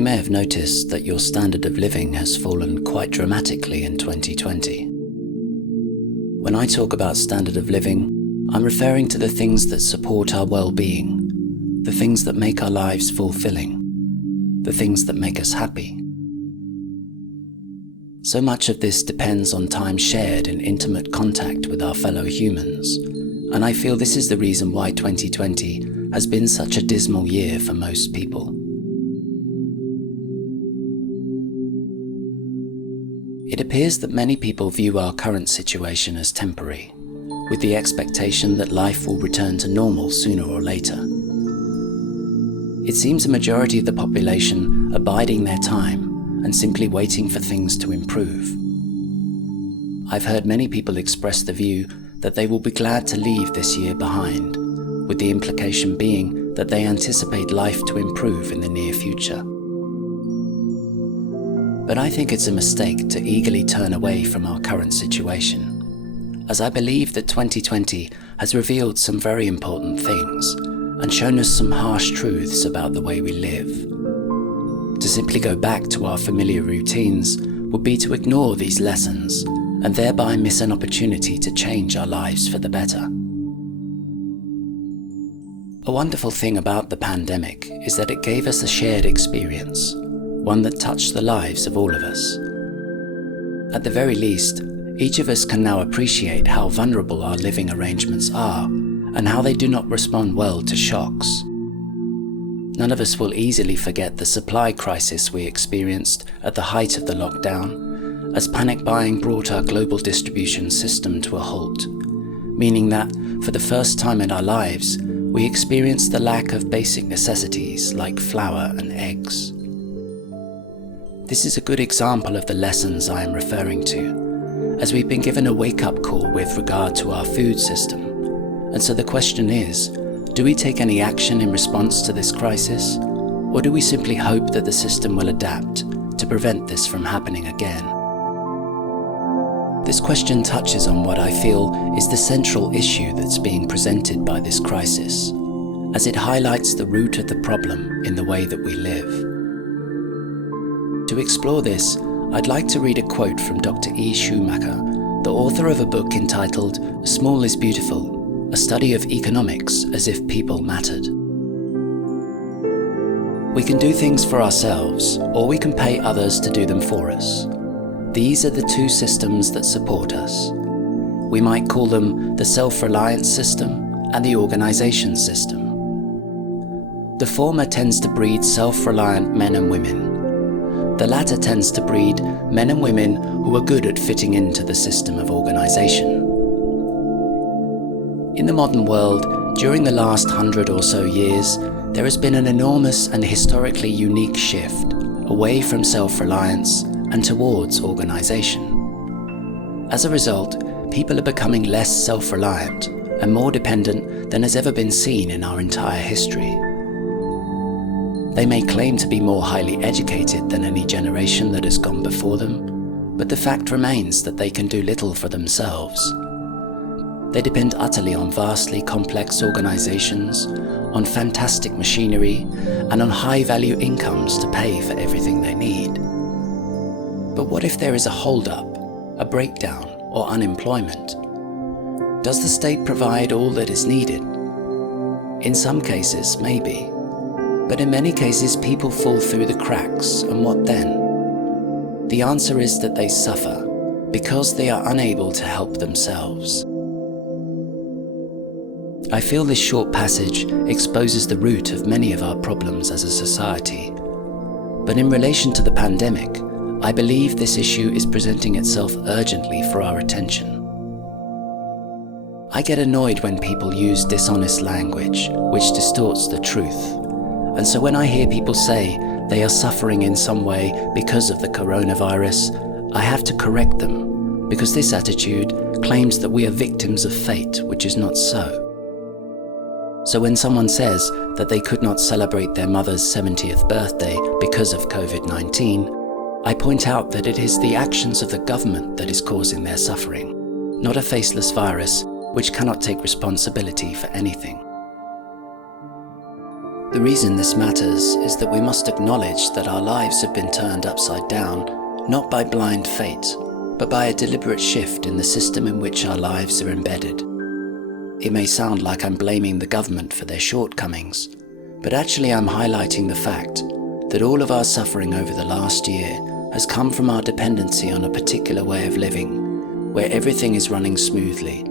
You may have noticed that your standard of living has fallen quite dramatically in 2020. When I talk about standard of living, I'm referring to the things that support our well-being, the things that make our lives fulfilling, the things that make us happy. So much of this depends on time shared in intimate contact with our fellow humans, and I feel this is the reason why 2020 has been such a dismal year for most people. It appears that many people view our current situation as temporary, with the expectation that life will return to normal sooner or later. It seems a majority of the population are biding their time and simply waiting for things to improve. I've heard many people express the view that they will be glad to leave this year behind, with the implication being that they anticipate life to improve in the near future. But I think it's a mistake to eagerly turn away from our current situation, as I believe that 2020 has revealed some very important things and shown us some harsh truths about the way we live. To simply go back to our familiar routines would be to ignore these lessons and thereby miss an opportunity to change our lives for the better. A wonderful thing about the pandemic is that it gave us a shared experience, one that touched the lives of all of us. At the very least, each of us can now appreciate how vulnerable our living arrangements are and how they do not respond well to shocks. None of us will easily forget the supply crisis we experienced at the height of the lockdown, as panic buying brought our global distribution system to a halt, meaning that, for the first time in our lives, we experienced the lack of basic necessities like flour and eggs. This is a good example of the lessons I am referring to, as we've been given a wake-up call with regard to our food system. And so the question is, do we take any action in response to this crisis, or do we simply hope that the system will adapt to prevent this from happening again? This question touches on what I feel is the central issue that's being presented by this crisis, as it highlights the root of the problem in the way that we live. To explore this, I'd like to read a quote from Dr. E. Schumacher, the author of a book entitled Small is Beautiful, a study of economics as if people mattered. We can do things for ourselves, or we can pay others to do them for us. These are the two systems that support us. We might call them the self-reliance system and the organization system. The former tends to breed self-reliant men and women. The latter tends to breed men and women who are good at fitting into the system of organization. In the modern world, during the last 100 or so years, there has been an enormous and historically unique shift away from self-reliance and towards organization. As a result, people are becoming less self-reliant and more dependent than has ever been seen in our entire history. They may claim to be more highly educated than any generation that has gone before them, but the fact remains that they can do little for themselves. They depend utterly on vastly complex organizations, on fantastic machinery, and on high-value incomes to pay for everything they need. But what if there is a hold-up, a breakdown, or unemployment? Does the state provide all that is needed? In some cases, maybe. But in many cases, people fall through the cracks, and what then? The answer is that they suffer, because they are unable to help themselves. I feel this short passage exposes the root of many of our problems as a society. But in relation to the pandemic, I believe this issue is presenting itself urgently for our attention. I get annoyed when people use dishonest language, which distorts the truth. And so when I hear people say they are suffering in some way because of the coronavirus, I have to correct them, because this attitude claims that we are victims of fate, which is not so. So when someone says that they could not celebrate their mother's 70th birthday because of COVID-19, I point out that it is the actions of the government that is causing their suffering, not a faceless virus which cannot take responsibility for anything. The reason this matters is that we must acknowledge that our lives have been turned upside down, not by blind fate, but by a deliberate shift in the system in which our lives are embedded. It may sound like I'm blaming the government for their shortcomings, but actually I'm highlighting the fact that all of our suffering over the last year has come from our dependency on a particular way of living, where everything is running smoothly.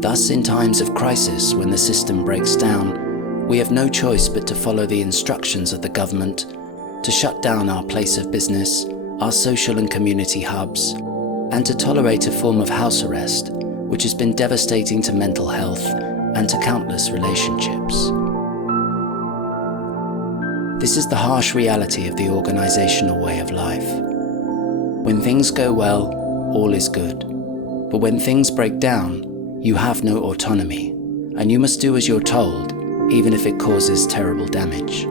Thus, in times of crisis, when the system breaks down, we have no choice but to follow the instructions of the government to shut down our place of business, our social and community hubs, and to tolerate a form of house arrest, which has been devastating to mental health and to countless relationships. This is the harsh reality of the organizational way of life. When things go well, all is good. But when things break down, you have no autonomy, and you must do as you're told, even if it causes terrible damage.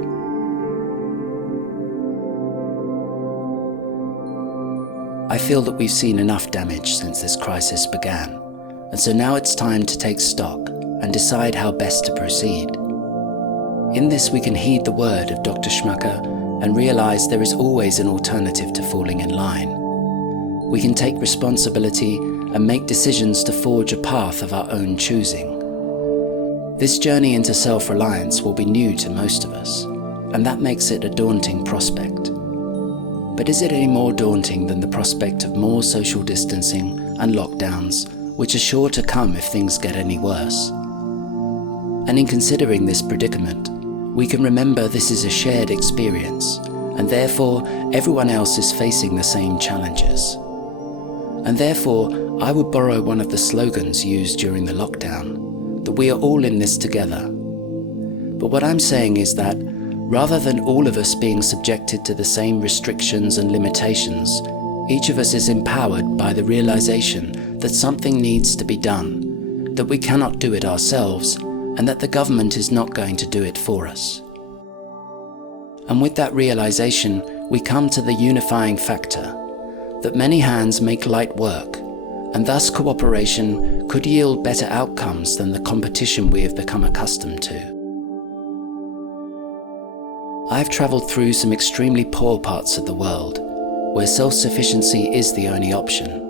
I feel that we've seen enough damage since this crisis began, and so now it's time to take stock and decide how best to proceed. In this, we can heed the word of Dr. Schmucker and realize there is always an alternative to falling in line. We can take responsibility and make decisions to forge a path of our own choosing. This journey into self-reliance will be new to most of us, and that makes it a daunting prospect. But is it any more daunting than the prospect of more social distancing and lockdowns, which are sure to come if things get any worse? And in considering this predicament, we can remember this is a shared experience, and therefore everyone else is facing the same challenges. And therefore, I would borrow one of the slogans used during the lockdown, that we are all in this together. But what I'm saying is that, rather than all of us being subjected to the same restrictions and limitations, each of us is empowered by the realization that something needs to be done, that we cannot do it ourselves, and that the government is not going to do it for us. And with that realization, we come to the unifying factor, that many hands make light work, and thus cooperation could yield better outcomes than the competition we have become accustomed to. I've traveled through some extremely poor parts of the world, where self-sufficiency is the only option.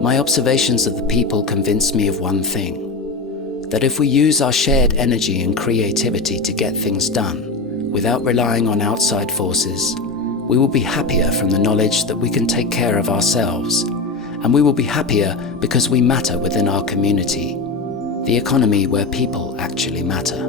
My observations of the people convince me of one thing, that if we use our shared energy and creativity to get things done, without relying on outside forces, we will be happier from the knowledge that we can take care of ourselves, and we will be happier because we matter within our community, the economy where people actually matter.